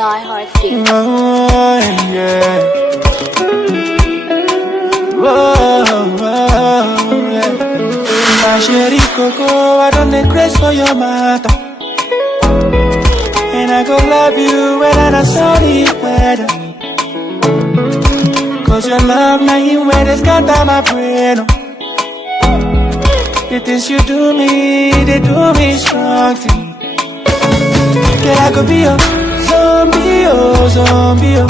Die Hard Feet. Oh, yeah. Yeah. Now, Sherry Coco, I don't need grace for your matter. And I go love you when I sunny weather. Cause your love now you where they scatter my brain. The things you do me, they do me strong thing. Girl, I could be a zombie, oh, zombie, oh.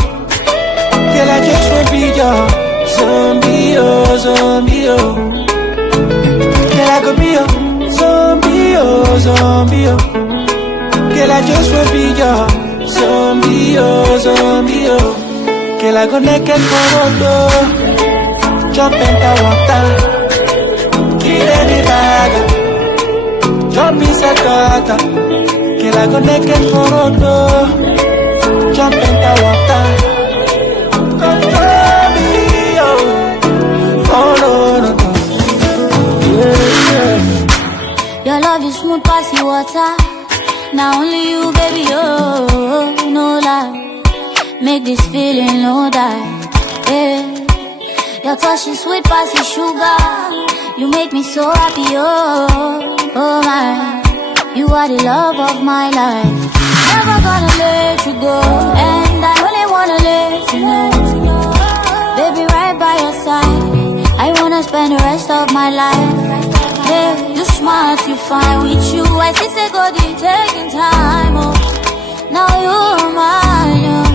Girl, I just wanna be your zombie, oh, zombie, oh. Girl, I could be a zombie, oh, zombie, oh. Girl, I just wanna be your zombie, oh, zombie, oh. Girl, I go naked for water, jump in the water, kill any bag, jump inside water. Girl, I go naked for water, jump in the water, control me, oh, no, no, no. Yeah. Your love is smooth past the water. Now only you, baby, oh, no lie. Make this feeling no die, yeah. Your touch is sweet past the sugar. You make me so happy, oh, oh my. You are the love of my life. Never gonna let you go, and I only wanna let you know, baby, right by your side. I wanna spend the rest of my life. Yeah, you smile, you fine with you. I see say God in taking time, oh. Now you're mine, oh.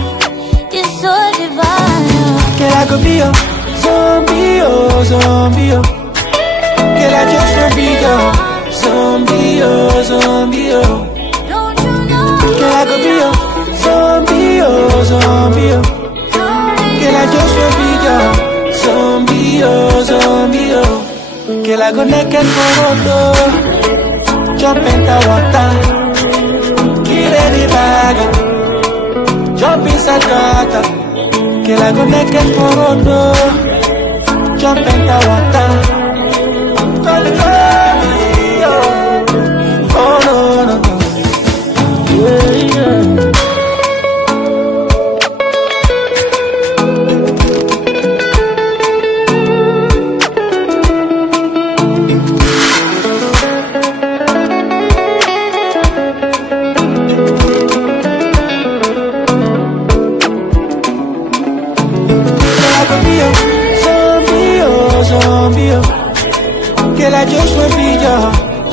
It's so divine, oh. Girl, I could be a zombie, oh, zombie, oh. Girl, I just wanna be your zombie, oh, zombie, oh. Girl, I could be a zombie, oh, zombie, oh. Girl, I just wanna be your zombie, oh, zombie, oh. Girl, I go naked for water, jump in the water, kill any bag, jump inside water. Girl, I go naked for water, jump in the water, control me, oh, no, no, no. Yeah, yeah. Girl, I just wanna be your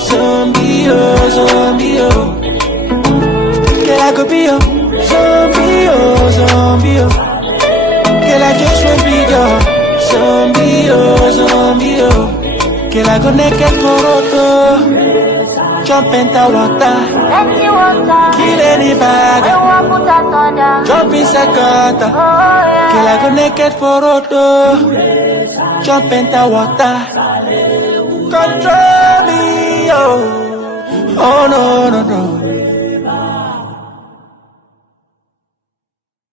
zombie, oh, zombie, oh. Girl, I could be a zombie, oh, zombie, oh. Girl, I just wanna be your zombie, oh, zombie, oh. Girl, I go naked for water, jump in the water, kill any bag, jump inside water. Girl, I go naked for water, jump in the water, control me, oh, no, no.